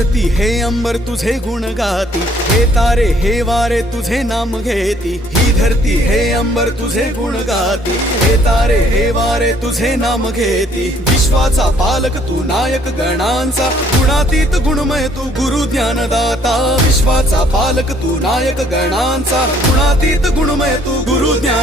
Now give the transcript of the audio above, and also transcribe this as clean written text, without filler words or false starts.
धरती हे अंबर तुझे गुण गाती, हे तारे हे वारे तुझे नाम घेती। ही धरती हे अंबर तुझे गुण गाती, हे तारे हे वारे तुझे नाम घेती। विश्वाचा पालक तू नायक गणांचा, गुणातीत गुणमय तू गुरु ज्ञानदाता। विश्वाचा पालक तू नायक गणांचा, गुणातीत गुणमय तू गुरु ज्ञान